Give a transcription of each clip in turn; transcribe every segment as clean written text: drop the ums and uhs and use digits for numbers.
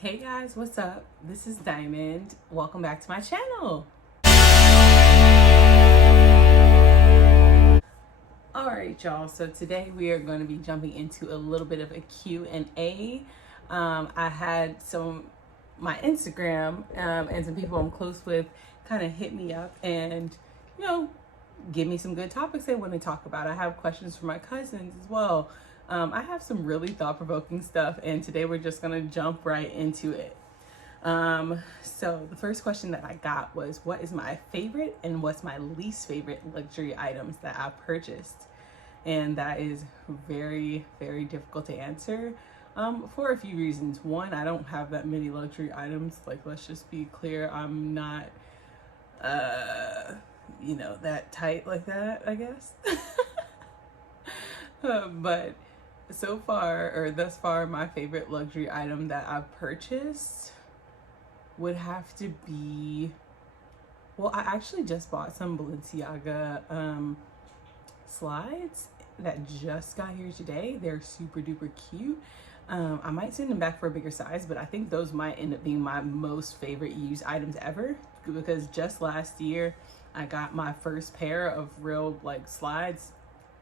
Hey guys, what's up? This is Diamond. Welcome back to my channel. Alright y'all, so today we are going to be jumping into a little bit of a Q&A. I had my Instagram and some people I'm close with kind of hit me up and, give me some good topics they want to talk about. I have questions for my cousins as well. I have some really thought-provoking stuff, and today we're just gonna jump right into it. So the first question that I got was, what is my favorite and what's my least favorite luxury items that I've purchased? And that is very, very difficult to answer for a few reasons. One, I don't have that many luxury items. Like, let's just be clear, I'm not, that tight like that, I guess. But thus far, my favorite luxury item that I've purchased would have to be, well, I actually just bought some Balenciaga slides that just got here today. They're super duper cute. I might send them back for a bigger size, but I think those might end up being my most favorite used items ever, because just last year I got my first pair of real slides.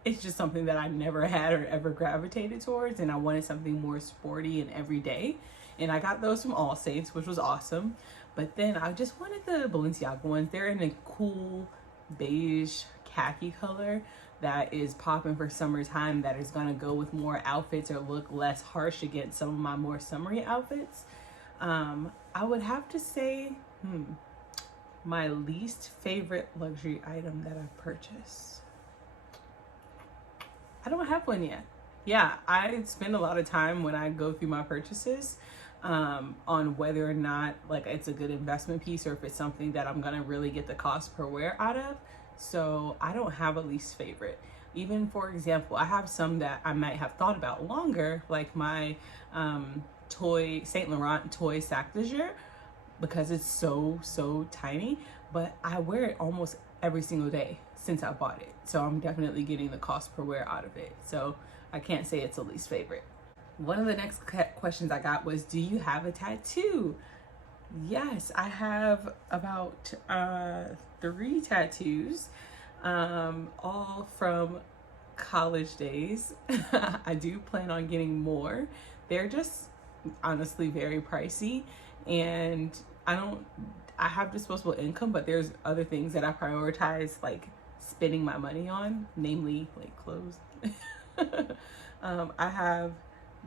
It's just something that I never had or ever gravitated towards, and I wanted something more sporty and everyday. And I got those from All Saints, which was awesome. But then I just wanted the Balenciaga ones. They're in a cool beige khaki color that is popping for summertime, that is gonna go with more outfits or look less harsh against some of my more summery outfits. I would have to say, my least favorite luxury item that I've purchased. I don't have one yet. Yeah, I spend a lot of time when I go through my purchases on whether or not it's a good investment piece or if it's something that I'm gonna really get the cost per wear out of. So I don't have a least favorite. Even, for example, I have some that I might have thought about longer, like my Saint Laurent toy sac de jour, because it's so tiny, but I wear it almost every single day since I bought it. So I'm definitely getting the cost per wear out of it. So I can't say it's a least favorite. One of the next questions I got was, do you have a tattoo? Yes, I have about 3 tattoos, all from college days. I do plan on getting more. They're just honestly very pricey, and I have disposable income, but there's other things that I prioritize spending my money on, namely clothes. I have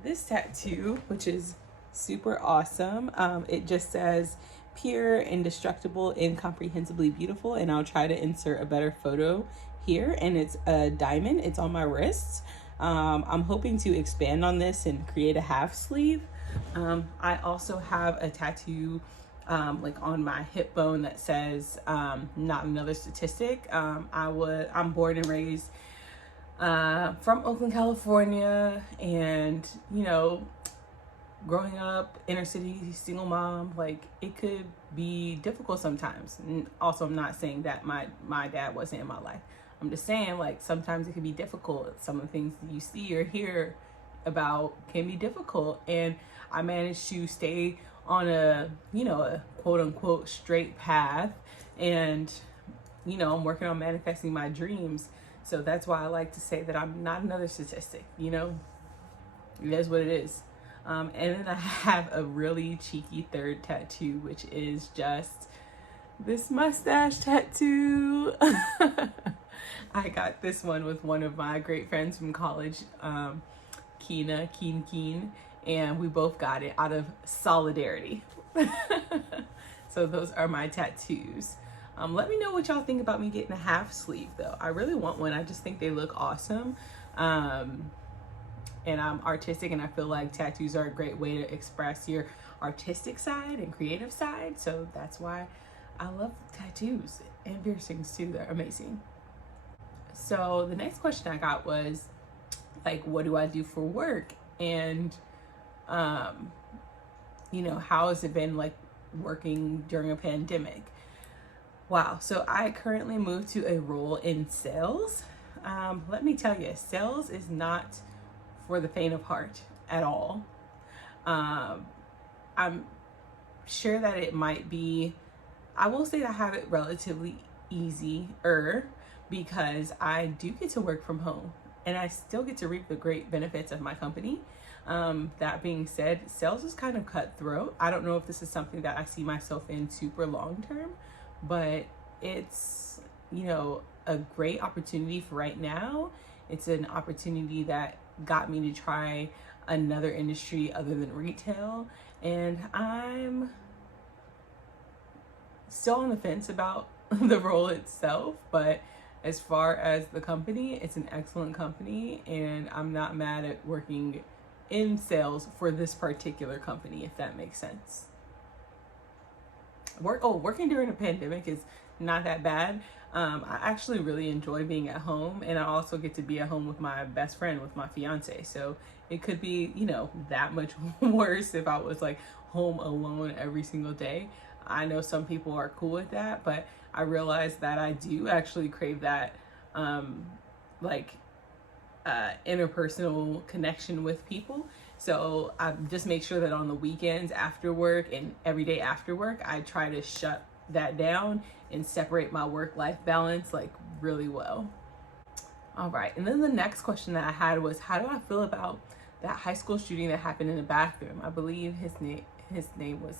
this tattoo, which is super awesome. It just says pure, indestructible, incomprehensibly beautiful, and I'll try to insert a better photo here. And it's a diamond. It's on my wrist. I'm hoping to expand on this and create a half sleeve. I also have a tattoo on my hip bone that says not another statistic. I'm born and raised from Oakland, California, and growing up inner city single mom, it could be difficult sometimes. And also, I'm not saying that my dad wasn't in my life. I'm just saying sometimes it can be difficult. Some of the things that you see or hear about can be difficult, and I managed to stay on a quote unquote straight path, and I'm working on manifesting my dreams. So that's why I like to say that I'm not another statistic. It is what it is. And then I have a really cheeky third tattoo, which is just this mustache tattoo. I got this one with one of my great friends from college, Keen, and we both got it out of solidarity. So those are my tattoos. Let me know what y'all think about me getting a half sleeve, though. I really want one. I just think they look awesome. And I'm artistic, and I feel like tattoos are a great way to express your artistic side and creative side. So that's why I love tattoos and piercings too. They're amazing. So the next question I got was, what do I do for work? And, how has it been working during a pandemic? Wow. So I currently moved to a role in sales. Let me tell you, sales is not for the faint of heart at all. I'm sure that it might be, I will say that I have it relatively easier because I do get to work from home and I still get to reap the great benefits of my company. That being said, sales is kind of cutthroat. I don't know if this is something that I see myself in super long term, but it's, you know, a great opportunity for right now. It's an opportunity that got me to try another industry other than retail, and I'm still on the fence about the role itself, but as far as the company, it's an excellent company, and I'm not mad at working in sales for this particular company, if that makes sense. Working during a pandemic is not that bad. I actually really enjoy being at home, and I also get to be at home with my best friend, with my fiance. So it could be, you know, that much worse if I was like home alone every single day. I know some people are cool with that, but I realize that I do actually crave that, like interpersonal connection with people. So I just make sure that on the weekends after work and every day after work, I try to shut that down and separate my work-life balance like really well. All right, and then the next question that I had was, how do I feel about that high school shooting that happened in the bathroom? I believe his name was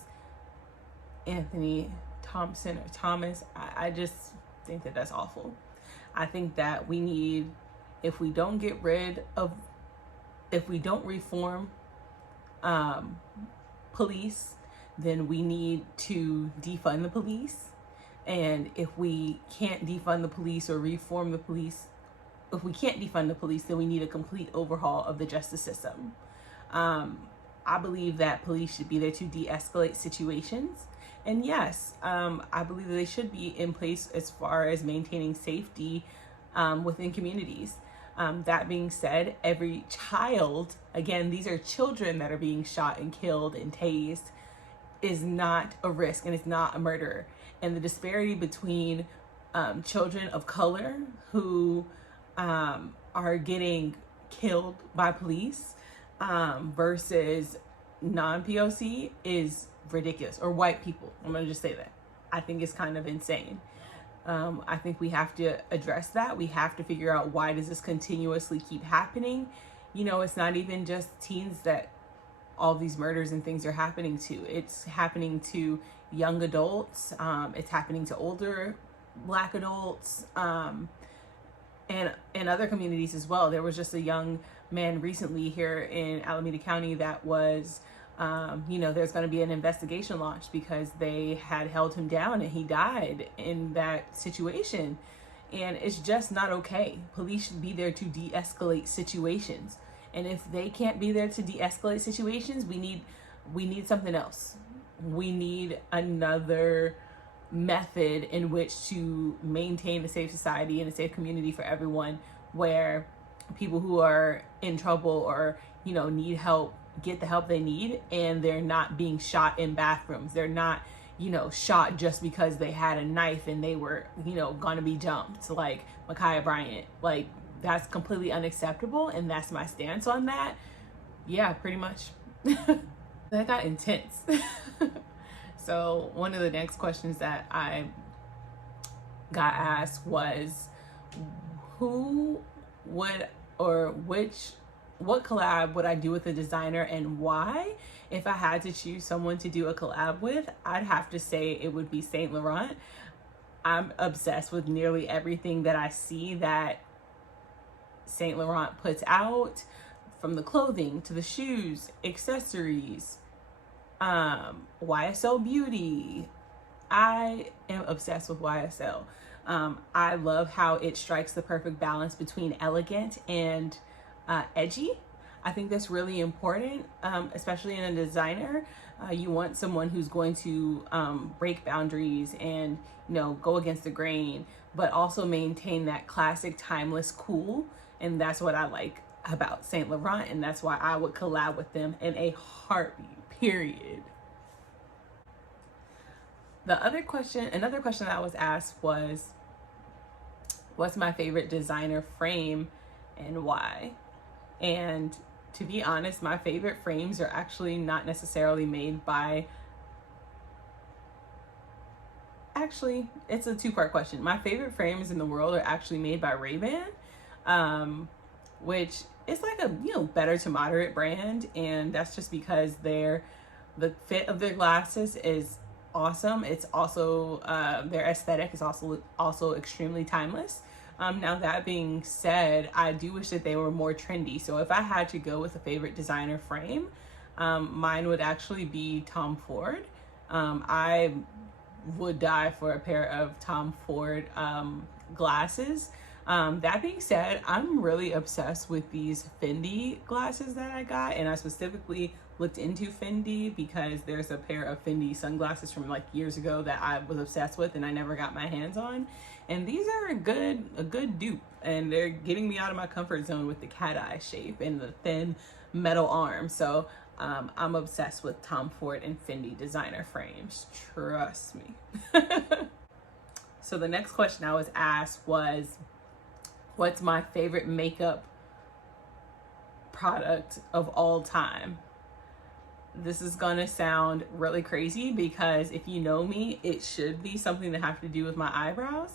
Anthony Thompson or Thomas. I just think that that's awful. I think that we need, if we don't reform police, then we need to defund the police. And if we can't defund the police or reform the police, if we can't defund the police, then we need a complete overhaul of the justice system. I believe that police should be there to de-escalate situations. And yes, I believe that they should be in place as far as maintaining safety within communities. That being said, every child, again, these are children that are being shot and killed and tased, is not a risk and is not a murderer. And the disparity between children of color who are getting killed by police versus non-POC is ridiculous. Or white people, I'm gonna just say that. I think it's kind of insane. I think we have to address that. We have to figure out, why does this continuously keep happening? You know, it's not even just teens that all these murders and things are happening to. It's happening to young adults. It's happening to older Black adults, and other communities as well. There was just a young man recently here in Alameda County that was, there's going to be an investigation launched because they had held him down and he died in that situation. And it's just not okay. Police should be there to de-escalate situations. And if they can't be there to de-escalate situations, we need something else. We need another method in which to maintain a safe society and a safe community for everyone, where people who are in trouble or, need help get the help they need, and they're not being shot in bathrooms. They're not, shot just because they had a knife and they were, gonna be jumped, like Ma'Khia Bryant. Like, that's completely unacceptable, and that's my stance on that. Yeah, pretty much. That got intense. So one of the next questions that I got asked was, what collab would I do with a designer and why? If I had to choose someone to do a collab with, I'd have to say it would be Saint Laurent. I'm obsessed with nearly everything that I see that Saint Laurent puts out, from the clothing to the shoes, accessories, YSL beauty. I am obsessed with YSL. I love how it strikes the perfect balance between elegant and edgy. I think that's really important, especially in a designer. You want someone who's going to break boundaries and go against the grain, but also maintain that classic, timeless cool. And that's what I like about Saint Laurent, and that's why I would collab with them in a heartbeat, period. Another question that I was asked was, what's my favorite designer frame and why? And To be honest, my favorite frames are actually not necessarily made by, actually, it's a two-part question. My favorite frames in the world are actually made by Ray-Ban, which is like a, you know, better to moderate brand, and that's just because the fit of their glasses is awesome. It's also their aesthetic is also extremely timeless. Now that being said, I do wish that they were more trendy. So if I had to go with a favorite designer frame, mine would actually be Tom Ford. I would die for a pair of Tom Ford glasses. That being said, I'm really obsessed with these Fendi glasses that I got, and I specifically looked into Fendi because there's a pair of Fendi sunglasses from like years ago that I was obsessed with and I never got my hands on. And these are a good dupe, and they're getting me out of my comfort zone with the cat eye shape and the thin metal arm. So I'm obsessed with Tom Ford and Fendi designer frames. Trust me. So the next question I was asked was, what's my favorite makeup product of all time? This is gonna sound really crazy because if you know me, it should be something that has to do with my eyebrows,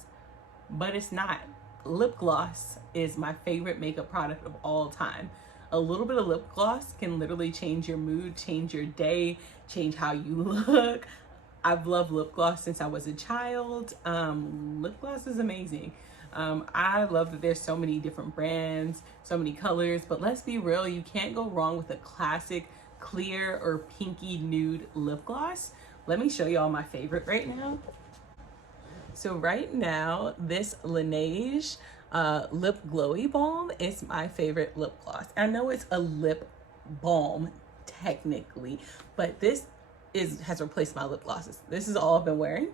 but it's not. Lip gloss is my favorite makeup product of all time. A little bit of lip gloss can literally change your mood, change your day, change how you look. I've loved lip gloss since I was a child. Lip gloss is amazing. I love that there's so many different brands, so many colors, but let's be real, you can't go wrong with a classic clear or pinky nude lip gloss. Let me show y'all my favorite right now. So right now, this Laneige lip glowy balm is my favorite lip gloss. I know it's a lip balm technically, but this has replaced my lip glosses. This is all I've been wearing.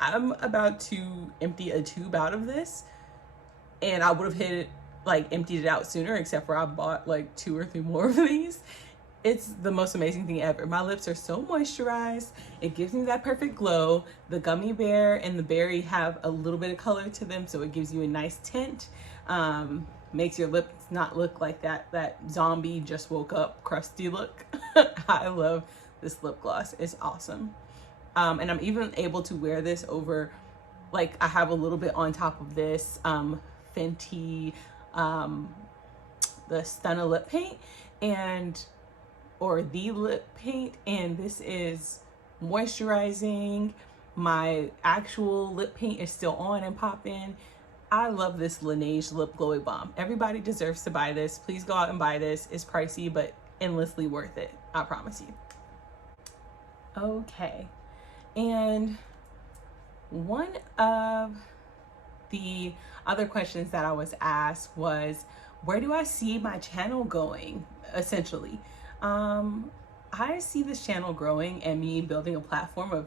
I'm about to empty a tube out of this, and I would have emptied it out sooner, except for I bought like 2 or 3 more of these. It's the most amazing thing ever. My lips are so moisturized. It gives me that perfect glow. The gummy bear and the berry have a little bit of color to them, so it gives you a nice tint. Makes your lips not look like that zombie just woke up crusty look. I love this lip gloss. It's awesome. And I'm even able to wear this over, like I have a little bit on top of this Fenty, the Stunna lip paint, or the lip paint, and this is moisturizing. My actual lip paint is still on and popping. I love this Laneige lip glowy balm. Everybody deserves to buy this. Please go out and buy this. It's pricey, but endlessly worth it. I promise you. Okay. And one of the other questions that I was asked was, where do I see my channel going, essentially? I see this channel growing and me building a platform of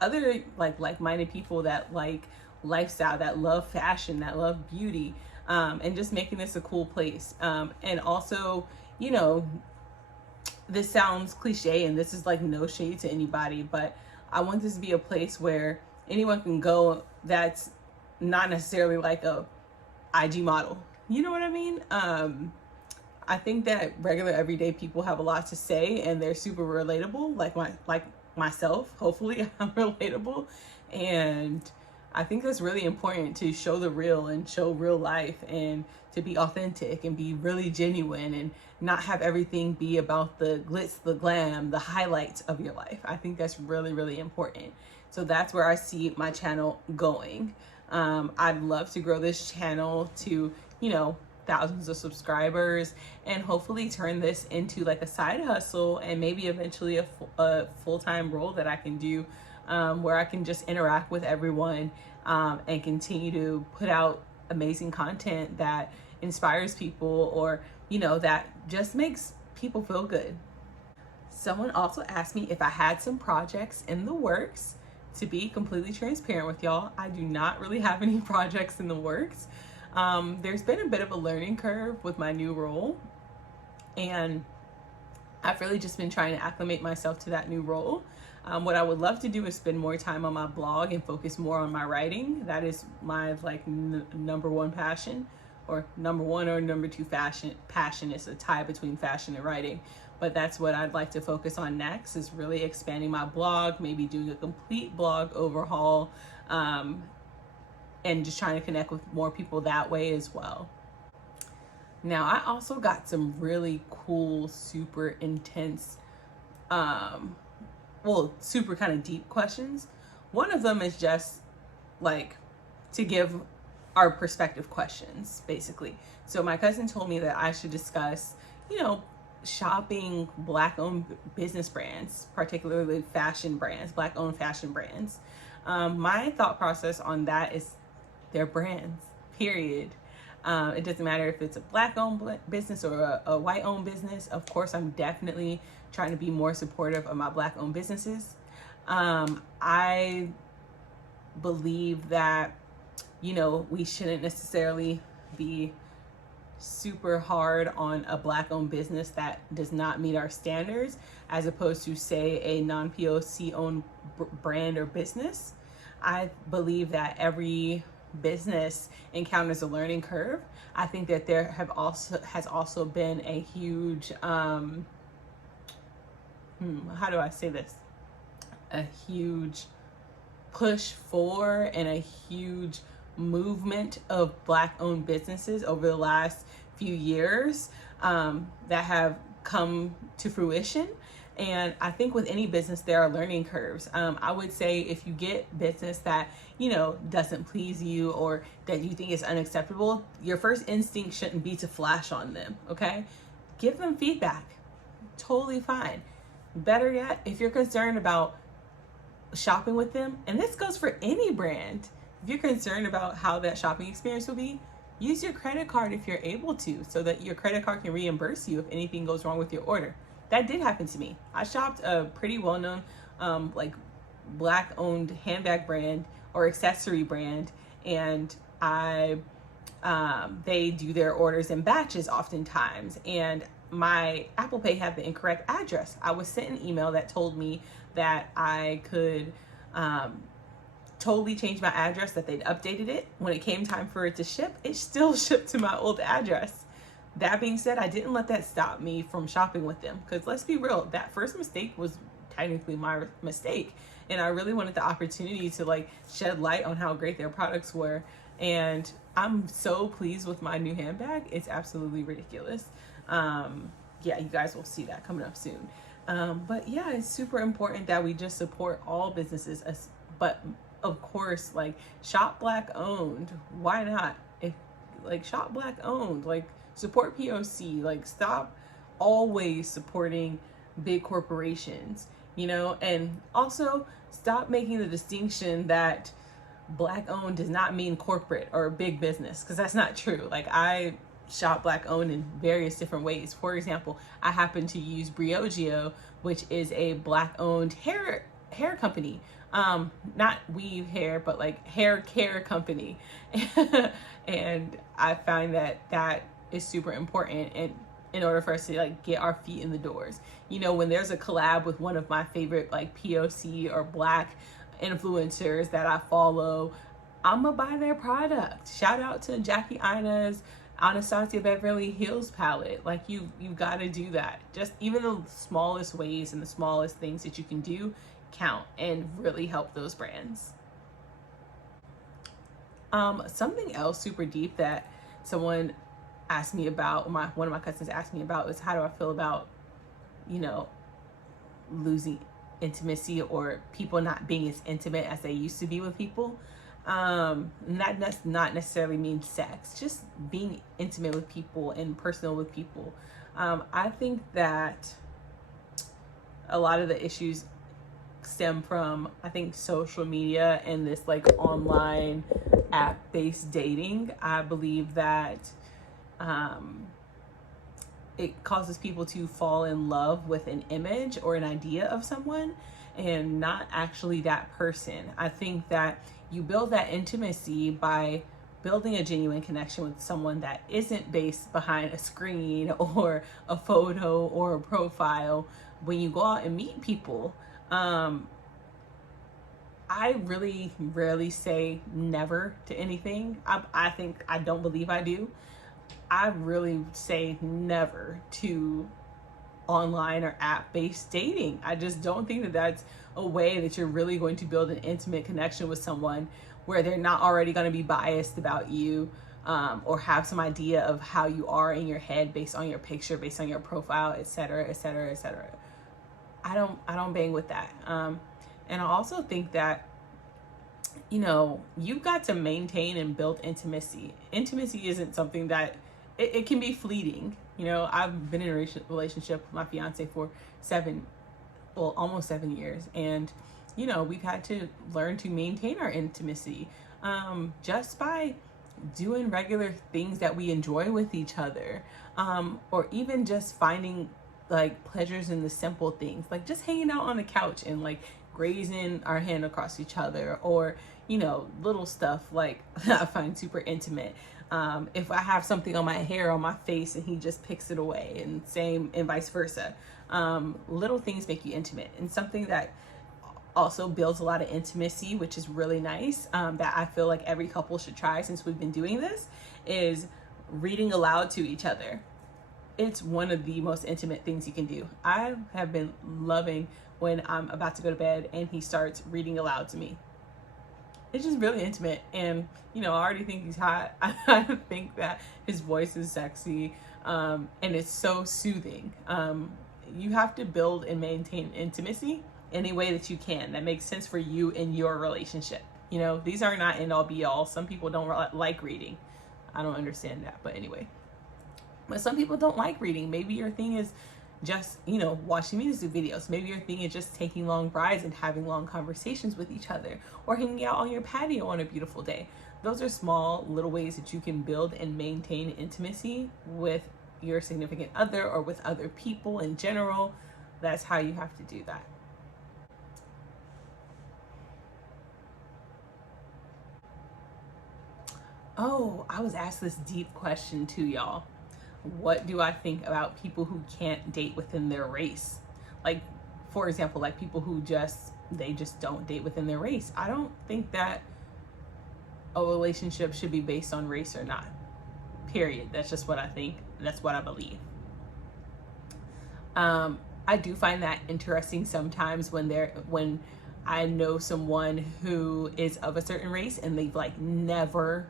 other like-minded people that like lifestyle, that love fashion, that love beauty, and just making this a cool place. And also, you know, this sounds cliche and this is like no shade to anybody, but I want this to be a place where anyone can go that's not necessarily like a IG model. You know what I mean? I think that regular everyday people have a lot to say and they're super relatable, like myself. Hopefully I'm relatable, and I think that's really important, to show the real and show real life and to be authentic and be really genuine and not have everything be about the glitz, the glam, the highlights of your life. I think that's really, really important. So that's where I see my channel going. I'd love to grow this channel to, you know, thousands of subscribers, and hopefully turn this into like a side hustle and maybe eventually a full-time role that I can do, where I can just interact with everyone and continue to put out amazing content that inspires people, or, you know, that just makes people feel good. Someone also asked me if I had some projects in the works. To be completely transparent with y'all, I do not really have any projects in the works. There's been a bit of a learning curve with my new role, and I've really just been trying to acclimate myself to that new role. What I would love to do is spend more time on my blog and focus more on my writing. That is my number one passion. or number one or number two passion is a tie between fashion and writing. But that's what I'd like to focus on next, is really expanding my blog, maybe doing a complete blog overhaul, and just trying to connect with more people that way as well. Now, I also got some really cool, super intense, super kind of deep questions. One of them is just like to give our perspective questions, basically. So my cousin told me that I should discuss, shopping Black-owned business brands, particularly fashion brands, Black-owned fashion brands. My thought process on that is they're brands, period. It doesn't matter if it's a Black-owned business or a white-owned business. Of course, I'm definitely trying to be more supportive of my Black-owned businesses. I believe that, we shouldn't necessarily be super hard on a Black-owned business that does not meet our standards, as opposed to, say, a non-POC owned brand or business. I believe that every business encounters a learning curve. I think that there has also been a huge how do I say this? A huge push for and a huge movement of Black-owned businesses over the last few years that have come to fruition. And I think with any business, there are learning curves. I would say if you get business that, doesn't please you or that you think is unacceptable, your first instinct shouldn't be to flash on them, okay? Give them feedback. Totally fine. Better yet, if you're concerned about shopping with them, and this goes for any brand, if you're concerned about how that shopping experience will be, use your credit card if you're able to, so that your credit card can reimburse you if anything goes wrong with your order. That did happen to me. I shopped a pretty well-known Black-owned handbag brand or accessory brand, and they do their orders in batches oftentimes, and my Apple Pay had the incorrect address. I was sent an email that told me that I could totally change my address, that they'd updated it. When it came time for it to ship, it still shipped to my old address. That being said, I didn't let that stop me from shopping with them, because let's be real, that first mistake was technically my mistake, and I really wanted the opportunity to shed light on how great their products were. And I'm so pleased with my new handbag. It's absolutely ridiculous. Yeah, you guys will see that coming up soon. But yeah, it's super important that we just support all businesses, but of course, shop Black-owned. Why not? If shop Black-owned, support POC. Stop always supporting big corporations, and also stop making the distinction that Black-owned does not mean corporate or big business, because that's not true. I shop Black-owned in various different ways. For example, I happen to use Briogeo, which is a Black-owned hair company. Not weave hair, but hair care company. And I find that is super important, and in order for us to get our feet in the doors. When there's a collab with one of my favorite POC or Black influencers that I follow, I'm gonna buy their product. Shout out to Jackie Ina's Anastasia Beverly Hills palette. You've got to do that. Just even the smallest ways and the smallest things that you can do count and really help those brands. Something else super deep that someone asked me about, one of my cousins asked me about, is how do I feel about, losing intimacy or people not being as intimate as they used to be with people. And that does not necessarily mean sex, just being intimate with people and personal with people. I think that a lot of the issues stem from, social media and this online app-based dating. I believe that it causes people to fall in love with an image or an idea of someone and not actually that person. I think that you build that intimacy by building a genuine connection with someone that isn't based behind a screen or a photo or a profile. When you go out and meet people, I really rarely say never to anything. I don't believe I do. I really say never to online or app-based dating. I just don't think that that's a way that you're really going to build an intimate connection with someone where they're not already going to be biased about you, or have some idea of how you are in your head based on your picture, based on your profile, etc., etc., etc. I don't bang with that. And I also think that, you know, you've got to maintain and build intimacy. Intimacy isn't something that it can be fleeting. You know, I've been in a relationship with my fiance for almost 7 years, and you know, we've had to learn to maintain our intimacy, just by doing regular things that we enjoy with each other, or even just finding like pleasures in the simple things, like just hanging out on the couch and like grazing our hand across each other, or you know, little stuff like I find super intimate. If I have something on my hair, on my face, and he just picks it away, and same and vice versa. Little things make you intimate, and something that also builds a lot of intimacy, which is really nice, that I feel like every couple should try since we've been doing this, is reading aloud to each other. It's one of the most intimate things you can do. I have been loving when I'm about to go to bed and he starts reading aloud to me. It's just really intimate, and you know, I already think he's hot. I think that his voice is sexy, and it's so soothing. You have to build and maintain intimacy any way that you can that makes sense for you in your relationship. You know, these are not end all be all. Some people don't like reading. I don't understand that, but anyway. But some people don't like reading. Maybe your thing is just, you know, watching music videos. Maybe your thing is just taking long rides and having long conversations with each other, or hanging out on your patio on a beautiful day. Those are small little ways that you can build and maintain intimacy with your significant other or with other people in general. That's how you have to do that. Oh, I was asked this deep question too, y'all. What do I think about people who can't date within their race? Like, for example, like people who they just don't date within their race. I don't think that a relationship should be based on race or not. Period. That's just what I think. That's what I believe. I do find that interesting sometimes when I know someone who is of a certain race and they've like never,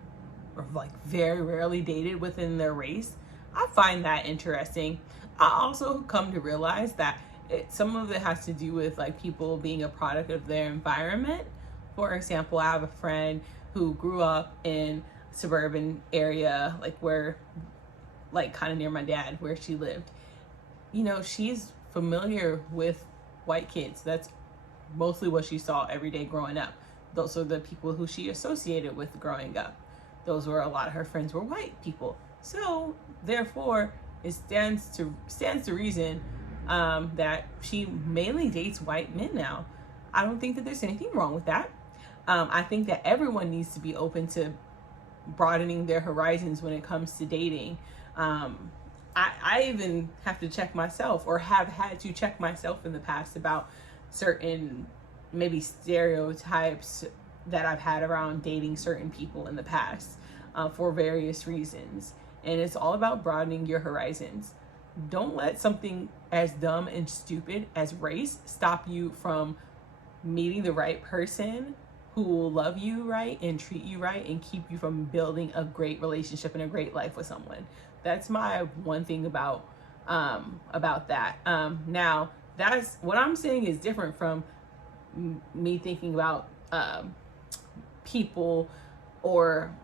or like very rarely dated within their race. I find that interesting. I also come to realize that some of it has to do with like people being a product of their environment. For example, I have a friend who grew up in a suburban area, like where, like kind of near my dad, where she lived. You know, she's familiar with white kids. That's mostly what she saw every day growing up. Those are the people who she associated with growing up. Those were, a lot of her friends were white people. So therefore, it stands to reason that she mainly dates white men now. I don't think that there's anything wrong with that. I think that everyone needs to be open to broadening their horizons when it comes to dating. I even have to check myself, or have had to check myself in the past about certain maybe stereotypes that I've had around dating certain people in the past, for various reasons. And it's all about broadening your horizons. Don't let something as dumb and stupid as race stop you from meeting the right person who will love you right and treat you right and keep you from building a great relationship and a great life with someone. That's my one thing about that. Now, that's what I'm saying is different from me thinking about people or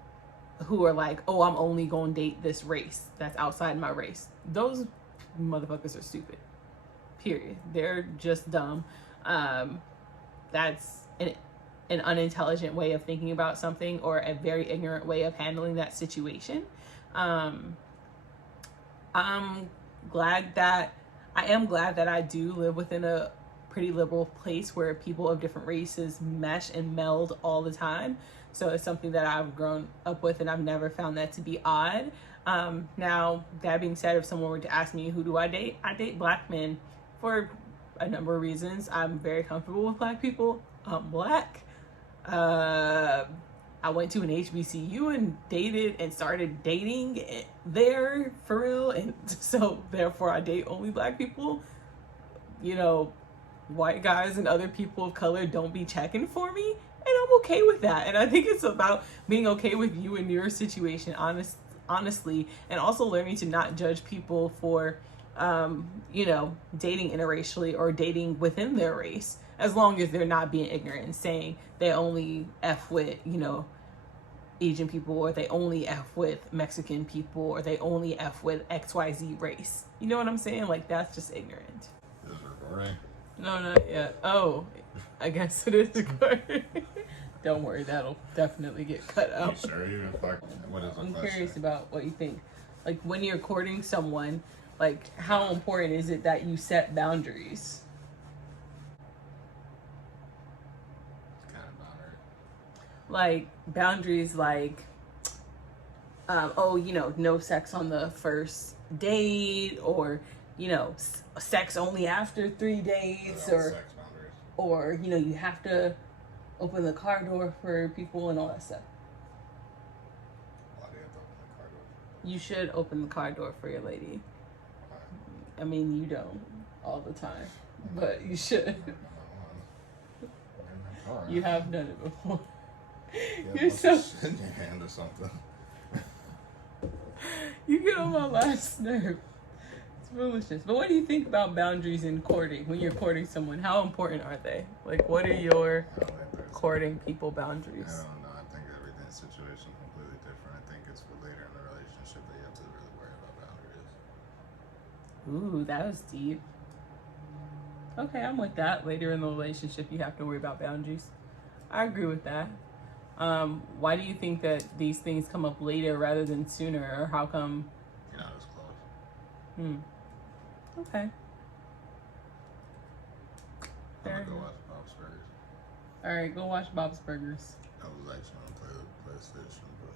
who are like, oh, I'm only gonna date this race that's outside my race. Those motherfuckers are stupid. Period. They're just dumb. That's an unintelligent way of thinking about something, or a very ignorant way of handling that situation. I am glad that I do live within a pretty liberal place where people of different races mesh and meld all the time. So it's something that I've grown up with, and I've never found that to be odd. Now, that being said, if someone were to ask me who do I date Black men for a number of reasons. I'm very comfortable with Black people. I'm Black. I went to an HBCU and dated and started dating there for real. And so therefore I date only black people. You know, white guys and other people of color don't be checking for me. And I'm okay with that. And I think it's about being okay with you and your situation, honestly, and also learning to not judge people for, you know, dating interracially or dating within their race, as long as they're not being ignorant and saying they only F with, you know, Asian people, or they only F with Mexican people, or they only F with XYZ race. You know what I'm saying? Like, that's just ignorant. Is it recording? No, not yet. Oh, I guess it is recording. Don't worry, that'll definitely get cut out. You sure you what is the I'm question? curious about what you think. Like, when you're courting someone, like, how important is it that you set boundaries? It's kind of boundary. Like, boundaries like, oh, you know, no sex on the first date, or, you know, sex only after 3 dates, or Sex boundaries. or, you know, you have to open the car door for people and all that stuff. Why do you have to open the car door? You should open the car door for your lady. Why? I mean, you don't all the time, but you should. You have done it before. You're so in your hand or something. You get on my last nerve. It's foolishness. But what do you think about boundaries in courting? When you're courting someone, how important are they? Like, what are your I don't think there's courting people boundaries? I don't know. I think everything's situation completely different. I think it's for later in the relationship that you have to really worry about boundaries. Ooh, that was deep. Okay, I'm with that. Later in the relationship, you have to worry about boundaries. I agree with that. Why do you think that these things come up later rather than sooner, or how come? You're not as close. Okay. I'm Fair gonna go enough. watch Bob's Burgers. All right, go watch Bob's Burgers. I was actually gonna play the PlayStation, but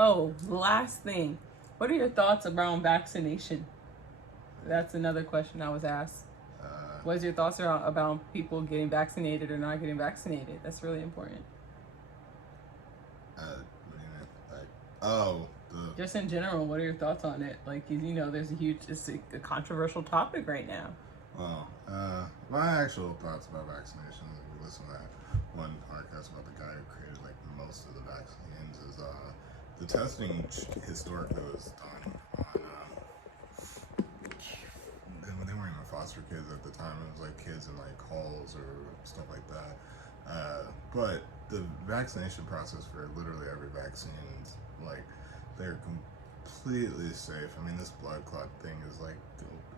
Oh, last thing. What are your thoughts around vaccination? That's another question I was asked. What's your thoughts about people getting vaccinated or not getting vaccinated? That's really important. what do you mean? Like, oh, the Just in general, what are your thoughts on it? Like, you know, there's it's a controversial topic right now. well, my actual thoughts about vaccinations. If you listen to that one podcast about the guy who created like most of the vaccines, is the testing historically was done on. They weren't even foster kids at the time. It was like kids in like halls or stuff like that. But the vaccination process for literally every vaccine is like they're completely safe. I mean, this blood clot thing is like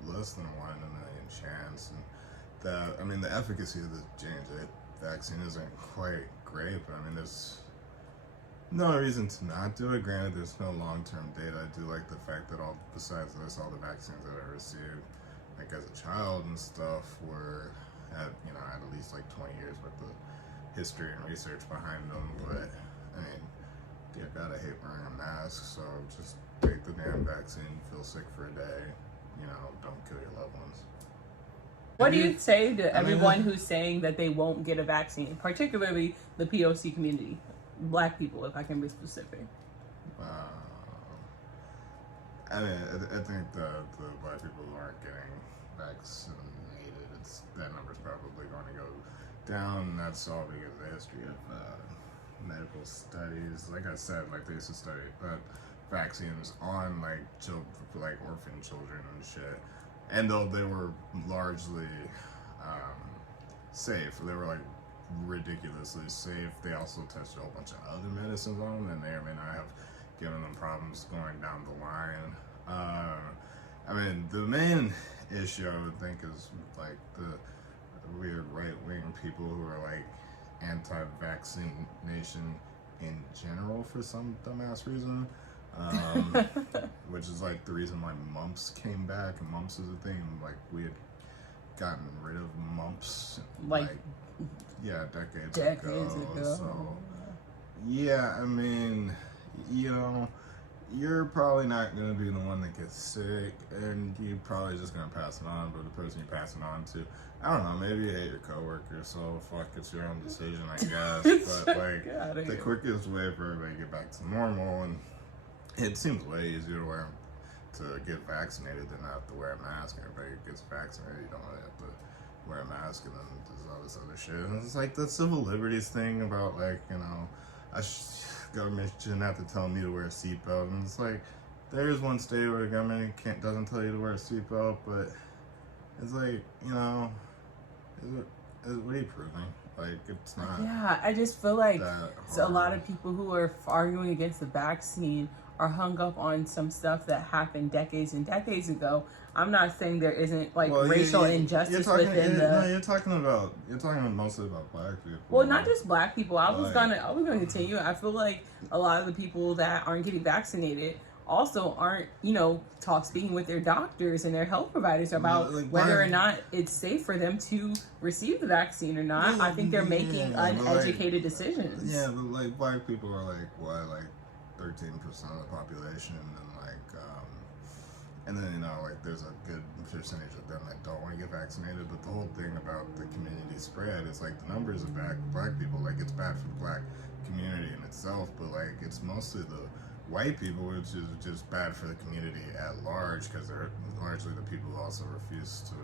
less than 1 in a million chance, and the efficacy of the J&J vaccine isn't quite great. But I mean, there's no reason to not do it. Granted, there's no long-term data. I do like the fact that besides this, all the vaccines that I received, like as a child and stuff, were at least like 20 years worth of history and research behind them. But I mean, you gotta hate wearing a mask, so just take the damn vaccine, feel sick for a day, don't kill your loved ones. What do you say to everyone who's saying that they won't get a vaccine, particularly the POC community, Black people, if I can be specific? I think the Black people who aren't getting vaccinated, that number's probably going to go down. And that's all because of the history of medical studies. Like I said, like they used to study vaccines on like children, like orphan children and shit. And though they were largely safe, they were like ridiculously safe. They also tested a whole bunch of other medicines on them, and they may not have given them problems going down the line. The main issue I would think is like the weird right-wing people who are like anti-vaccination in general for some dumbass reason. Which is like the reason why mumps came back, and mumps is a thing. Like we had gotten rid of mumps decades ago. So yeah, you're probably not going to be the one that gets sick, and you're probably just going to pass it on, but the person you pass it on to, I don't know, maybe you hate your coworker, so fuck, it's your own decision, I guess. But like, the quickest way for everybody to get back to normal, and it seems way easier to get vaccinated than have to wear a mask. Everybody gets vaccinated, you don't really have to wear a mask, and then there's all this other shit. And it's like the civil liberties thing about, like, you know, government shouldn't have to tell me to wear a seatbelt, and it's like, there's one state where the government doesn't tell you to wear a seatbelt, but it's like, you know, what are you proving? Like, it's not. Yeah, I just feel like a lot of people who are arguing against the vaccine are hung up on some stuff that happened decades and decades ago. I'm not saying there isn't like racial injustice within the. No, you're talking mostly about black people. Well, not just black people. I was gonna continue. I feel like a lot of the people that aren't getting vaccinated also aren't, you know, speaking with their doctors and their health providers about whether or not it's safe for them to receive the vaccine or not. I think they're making uneducated decisions. Yeah, but like black people are like what, like 13% of the population, and then, you know, like, there's a good percentage of them that don't want to get vaccinated, but the whole thing about the community spread is, like, the numbers of black people, like, it's bad for the black community in itself, but, like, it's mostly the white people, which is just bad for the community at large, because they're largely the people who also refuse to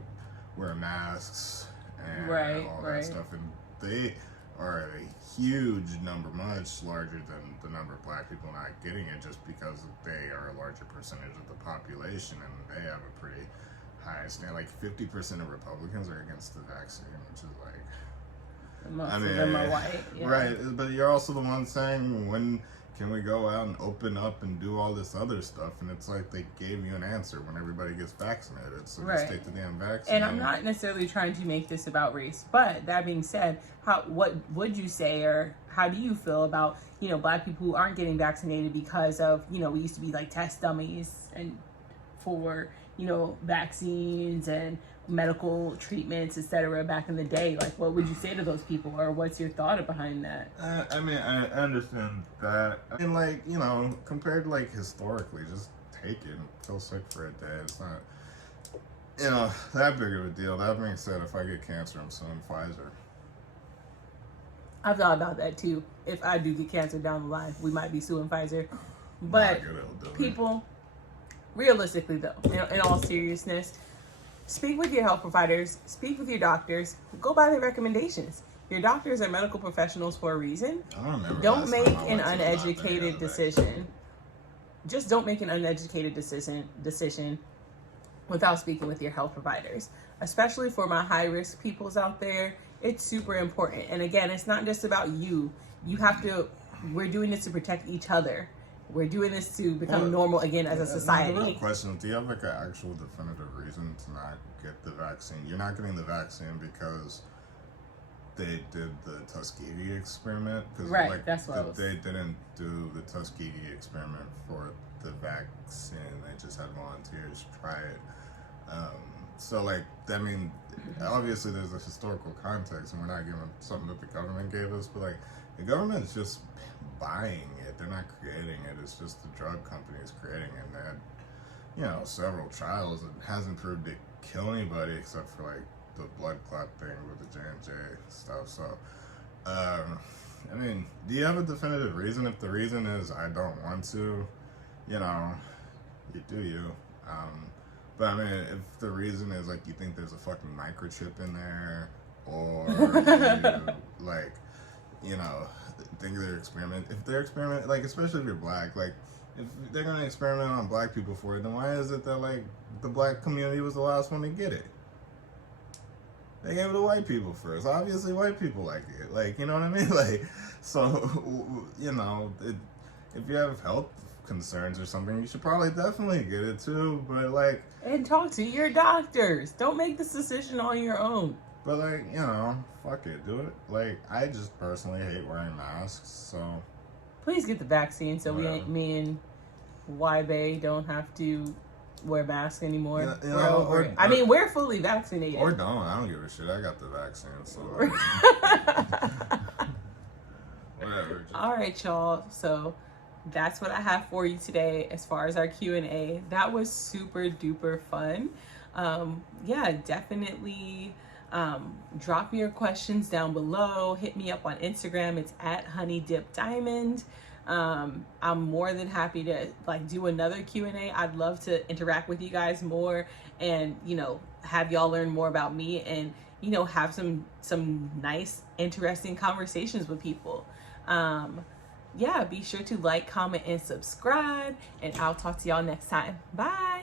wear masks and all that stuff, and they are a huge number, much larger than the number of black people not getting it, just because they are a larger percentage of the population, and they have a pretty high stand. Like 50% of Republicans are against the vaccine, which is like, most of them are white, right? But you're also the one saying, when can we go out and open up and do all this other stuff? And it's like they gave you an answer when everybody gets vaccinated, so just take the damn vaccine. And I'm not necessarily trying to make this about race, but that being said, what would you say, or how do you feel about, you know, black people who aren't getting vaccinated because of, you know, we used to be like test dummies and for, you know, vaccines and medical treatments, etc. back in the day? Like, what would you say to those people, or what's your thought behind that? I mean, I understand that. I mean, like, you know, compared to, like, historically, just take it and feel sick for a day. It's not, you know, that big of a deal. That being said, if I get cancer, I'm suing Pfizer. I've thought about that too. If I do get cancer down the line, we might be suing Pfizer. But people, realistically though, in all seriousness, speak with your health providers, speak with your doctors, go by their recommendations. Your doctors are medical professionals for a reason. Don't make an uneducated decision. Just don't make an uneducated decision without speaking with your health providers. Especially for my high-risk peoples out there, it's super important. And again, it's not just about you. You have to, we're doing this to protect each other. We're doing this to become normal again as a society. The real question, do you have like an actual definitive reason to not get the vaccine? You're not getting the vaccine because they did the Tuskegee experiment? Right, that's what they didn't do the Tuskegee experiment for the vaccine. They just had volunteers try it. So, like, I mean, obviously there's a historical context, and we're not giving something that the government gave us, but, like, the government's just buying it. They're not creating it. It's just the drug companies creating it. And they had, you know, several trials. It hasn't proved to kill anybody except for, like, the blood clot thing with the J&J stuff. So, I mean, do you have a definitive reason? If the reason is I don't want to, you know, you do you. But I mean, if the reason is like you think there's a fucking microchip in there, or you, like, you know, think they're experiment, like, especially if you're black, like, if they're gonna experiment on black people for it, then why is it that, like, the black community was the last one to get it? They gave it to white people first. Obviously, white people like it. Like, you know what I mean? Like, so, you know, if you have health concerns or something, you should probably definitely get it too. But, like, and talk to your doctors. Don't make this decision on your own. But, like, you know, fuck it, do it. Like, I just personally hate wearing masks, so please get the vaccine so me and YB don't have to wear masks anymore. You know, I mean, we're fully vaccinated. Or don't. I don't give a shit. I got the vaccine, so whatever. All right, y'all. So that's what I have for you today as far as our Q&A. That was super duper fun. Yeah, definitely drop your questions down below. Hit me up on Instagram. It's at honeydipdiamond. I'm more than happy to like do another Q&A. I'd love to interact with you guys more and, you know, have y'all learn more about me and, you know, have some nice, interesting conversations with people. Yeah, be sure to like, comment, and subscribe, and I'll talk to y'all next time. Bye.